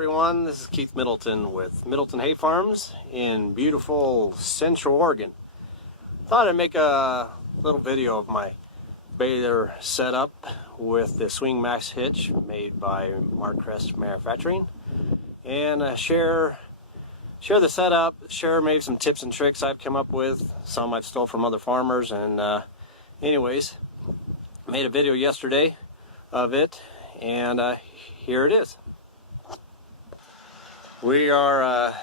Everyone, this is Keith Middleton with Middleton Hay Farms in beautiful Central Oregon. Thought I'd make a little video of my baler setup with the Swingmax hitch made by Mark Crest Manufacturing, and share the setup, share maybe some tips and tricks I've come up with, some I've stole from other farmers, and anyways, made a video yesterday of it, and here it is. We are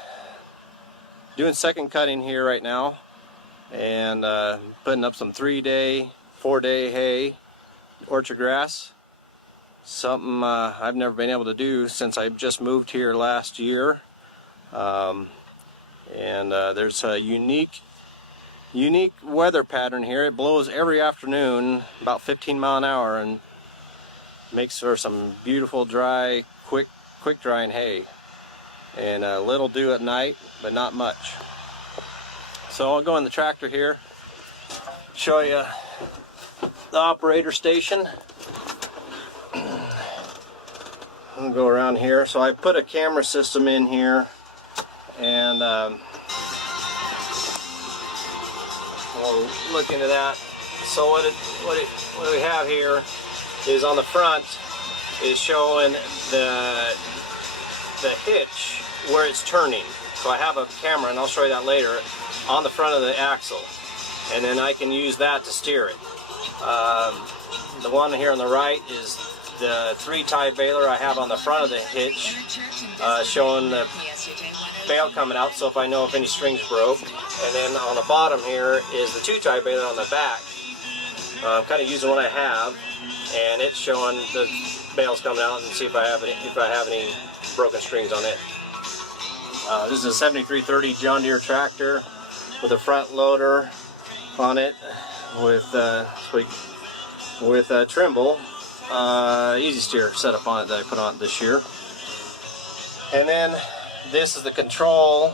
doing second cutting here right now, and putting up some 3-day, 4-day hay, orchard grass. Something I've never been able to do since I just moved here last year. There's a unique weather pattern here. It blows every afternoon about 15 miles an hour and makes for some beautiful dry, quick drying hay. And a little dew at night, but not much. So I'll go in the tractor here, show you the operator station. I'll go around here. So I put a camera system in here, and we'll look into that. So what we have here is on the front is showing the hitch where it's turning. So I have a camera, and I'll show you that later, on the front of the axle, and then I can use that to steer it. The one here on the right is the 3-tie baler I have on the front of the hitch, showing the bale coming out, so if I know if any strings broke. And then on the bottom here is the 2-tie baler on the back. I'm kind of using what I have, and it's showing the bales coming out, and see if I have any broken strings on it. This is a 7330 John Deere tractor with a front loader on it with Trimble easy steer setup on it that I put on this year. And then this is the control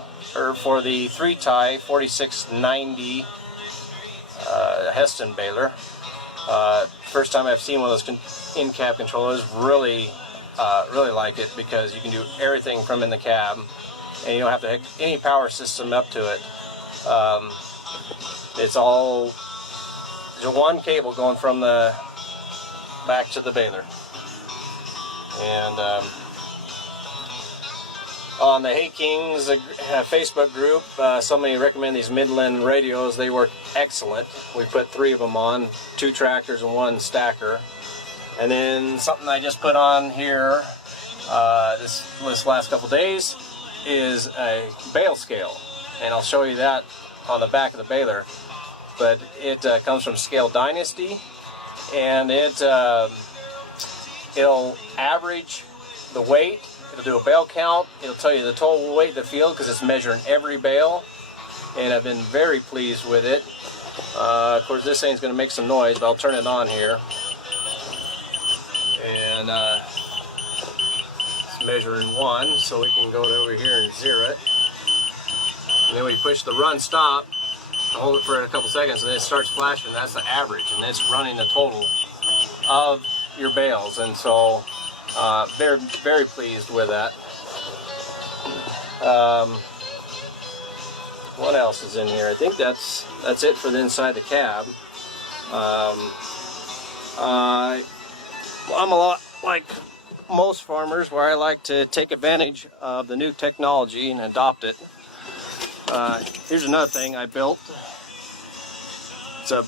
for the 3-tie 4690 Heston baler. First time I've seen one of those in-cab controllers. Really like it, because you can do everything from in the cab, and you don't have to hook any power system up to it. It's all just one cable going from the back to the baler. And on the Hay Kings Facebook group, somebody recommended these Midland radios. They work excellent. We put 3 of them on, 2 tractors and 1 stacker. And then something I just put on here this last couple days is a bale scale, and I'll show you that on the back of the baler. But it comes from Scale Dynasty, and it'll average the weight. It'll do a bale count. It'll tell you the total weight of the field, because it's measuring every bale, and I've been very pleased with it. Of course, this thing's going to make some noise, but I'll turn it on here. And it's measuring 1, so we can go over here and 0 it. And then we push the run stop, hold it for a couple seconds, and then it starts flashing. That's the average, and it's running the total of your bales. And so they're very pleased with that. What else is in here? I think that's it for the inside the cab. I'm a lot like most farmers, where I like to take advantage of the new technology and adopt it. Here's another thing I built. It's a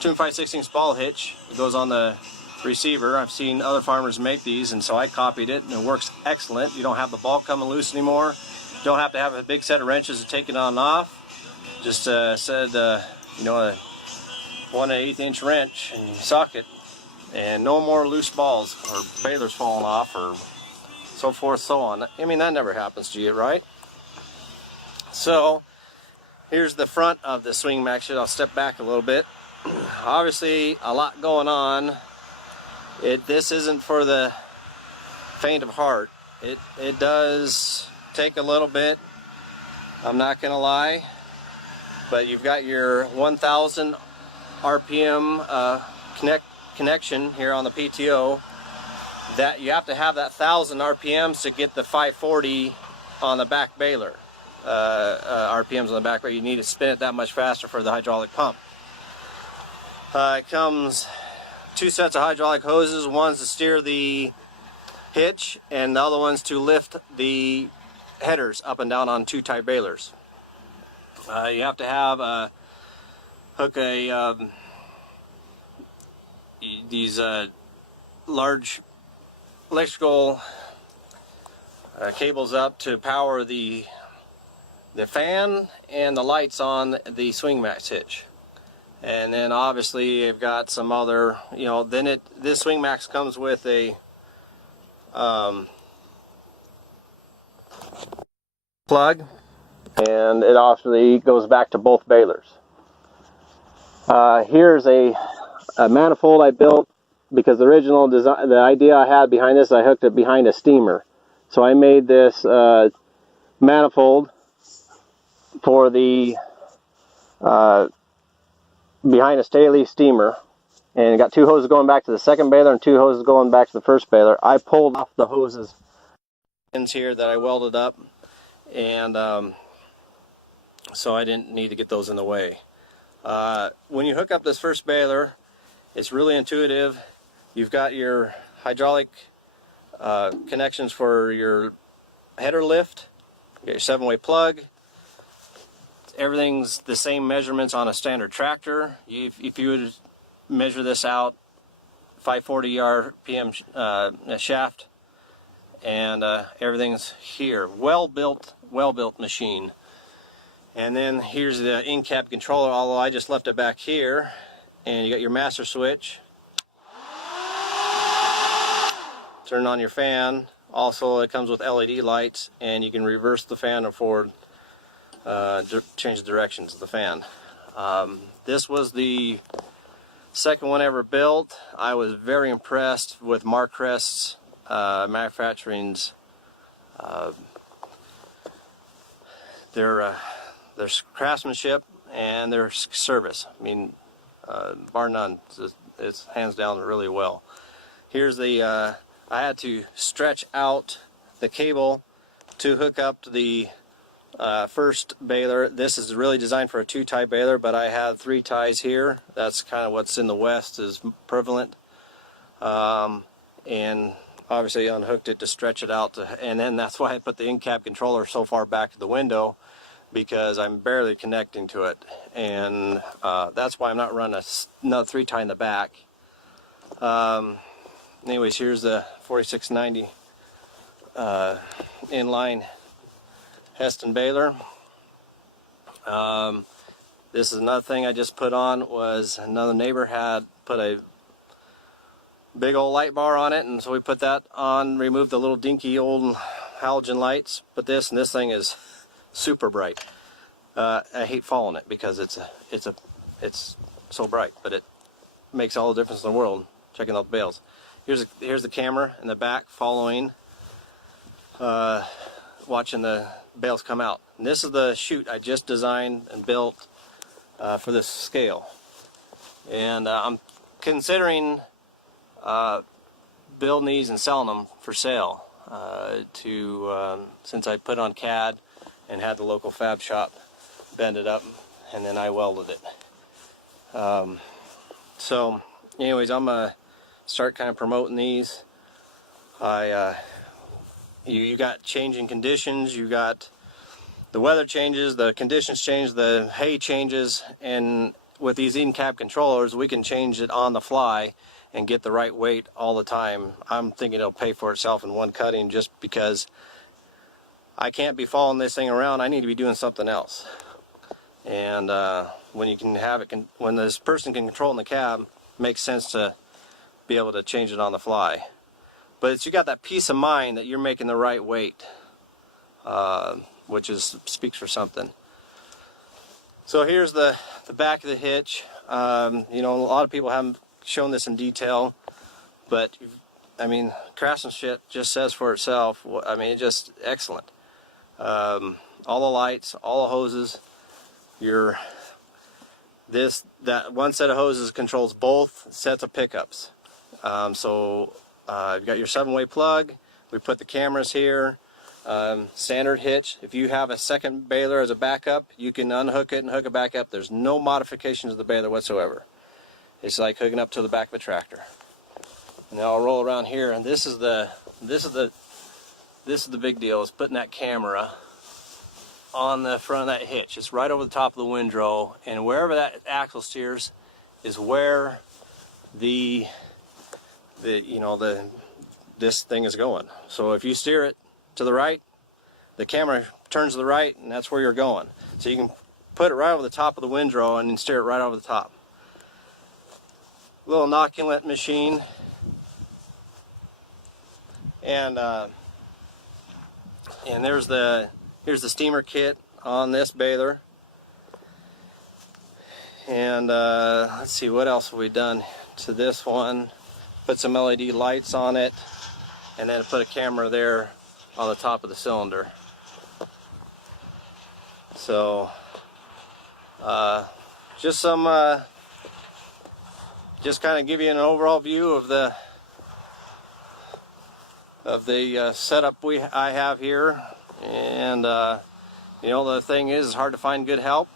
2 5/16 ball hitch. It goes on the receiver. I've seen other farmers make these, and so I copied it, and it works excellent. You don't have the ball coming loose anymore. You don't have to have a big set of wrenches to take it on and off. Just a 1/8 inch wrench and socket, and no more loose balls or balers falling off or so forth, so on. I mean, that never happens to you, right? So here's the front of the Swingmax. I'll step back a little bit. Obviously a lot going on. This isn't for the faint of heart. It does take a little bit, I'm not gonna lie, but you've got your 1000 RPM connection here on the PTO. that you have to have that 1,000 RPMs to get the 540 on the back baler. RPMs on the back, but you need to spin it that much faster for the hydraulic pump. It comes 2 sets of hydraulic hoses. One's to steer the hitch, and the other one's to lift the headers up and down on 2 tie balers. You have to have hook these large electrical cables up to power the fan and the lights on the Swingmax hitch. And then obviously you've got some other, you know, then this Swingmax comes with a plug, and it obviously goes back to both balers. Here's a manifold I built, because the original design, the idea I had behind this, I hooked it behind a steamer. So I made this manifold for the behind a Staley steamer, and got 2 hoses going back to the second baler and 2 hoses going back to the first baler. I pulled off the hoses ends here that I welded up, and so I didn't need to get those in the way. When you hook up this first baler, it's really intuitive. You've got your hydraulic connections for your header lift. You got your 7-way plug. Everything's the same measurements on a standard tractor. If you would measure this out, 540 RPM shaft, and everything's here. Well built machine. And then here's the in-cab controller, although I just left it back here. And you got your master switch. Turn on your fan. Also, it comes with LED lights, and you can reverse the fan or forward, change the directions of the fan. This was the second one ever built. I was very impressed with Mark Crest's manufacturing's their craftsmanship and their service. I mean, bar none. It's hands down really well. Here's the I had to stretch out the cable to hook up to the first baler. This is really designed for a 2-tie baler, but I had 3 ties here. That's kind of what's in the West is prevalent. And obviously unhooked it to stretch it out, and then that's why I put the in-cab controller so far back to the window, because I'm barely connecting to it, and that's why I'm not running another 3-tie in the back. Anyways, here's the 4690 inline Heston baler. This is another thing I just put on, was another neighbor had put a big old light bar on it, and so we put that on, removed the little dinky old halogen lights, put this, and this thing is super bright. I hate following it because it's so bright, but it makes all the difference in the world checking out the bales. Here's the camera in the back following, watching the bales come out. And this is the chute I just designed and built for this scale, and I'm considering building these and selling them for sale since I put on CAD and had the local fab shop bend it up, and then I welded it. So anyways, I'm gonna start kind of promoting these. You got changing conditions, you got the weather changes, the conditions change, the hay changes, and with these in-cab controllers we can change it on the fly and get the right weight all the time. I'm thinking it'll pay for itself in one cutting, just because I can't be following this thing around. I need to be doing something else. And when you can have it, when this person can control it in the cab, it makes sense to be able to change it on the fly. But it's, you got that peace of mind that you're making the right weight, which speaks for something. So here's the back of the hitch. You know, a lot of people haven't shown this in detail, but I mean, craftsmanship just says for itself. I mean, it's just excellent. All the lights, all the hoses. That one set of hoses controls both sets of pickups. So You've got your 7-way plug. We put the cameras here. Standard hitch. If you have a second baler as a backup, you can unhook it and hook it back up. There's no modifications to the baler whatsoever. It's like hooking up to the back of a tractor. And now I'll roll around here, and this is the big deal, is putting that camera on the front of that hitch. It's right over the top of the windrow, and wherever that axle steers is where this thing is going. So if you steer it to the right, the camera turns to the right, and that's where you're going. So you can put it right over the top of the windrow and then steer it right over the top. Little inoculant machine, and here's the steamer kit on this baler. And let's see, what else have we done to this one? Put some LED lights on it, and then put a camera there on the top of the cylinder. So just kind of give you an overall view of the setup I have here. And the thing is, it's hard to find good help,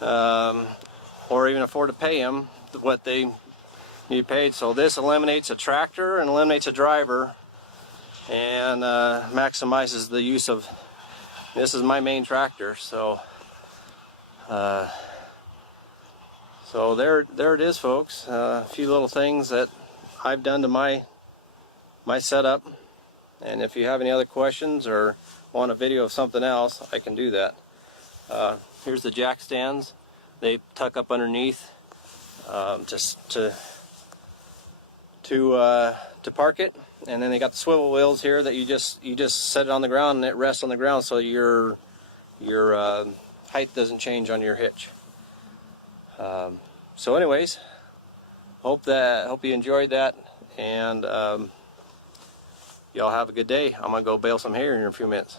or even afford to pay them what they need paid. So this eliminates a tractor and eliminates a driver, and maximizes the use of. This is my main tractor, so there it is, folks. A few little things that I've done to my setup, and if you have any other questions or want a video of something else, I can do that. Here's the jack stands. They tuck up underneath, just to park it, and then they got the swivel wheels here that you just set it on the ground and it rests on the ground, so your height doesn't change on your hitch. So anyways, hope you enjoyed that, and y'all have a good day. I'm gonna go bale some hay in a few minutes.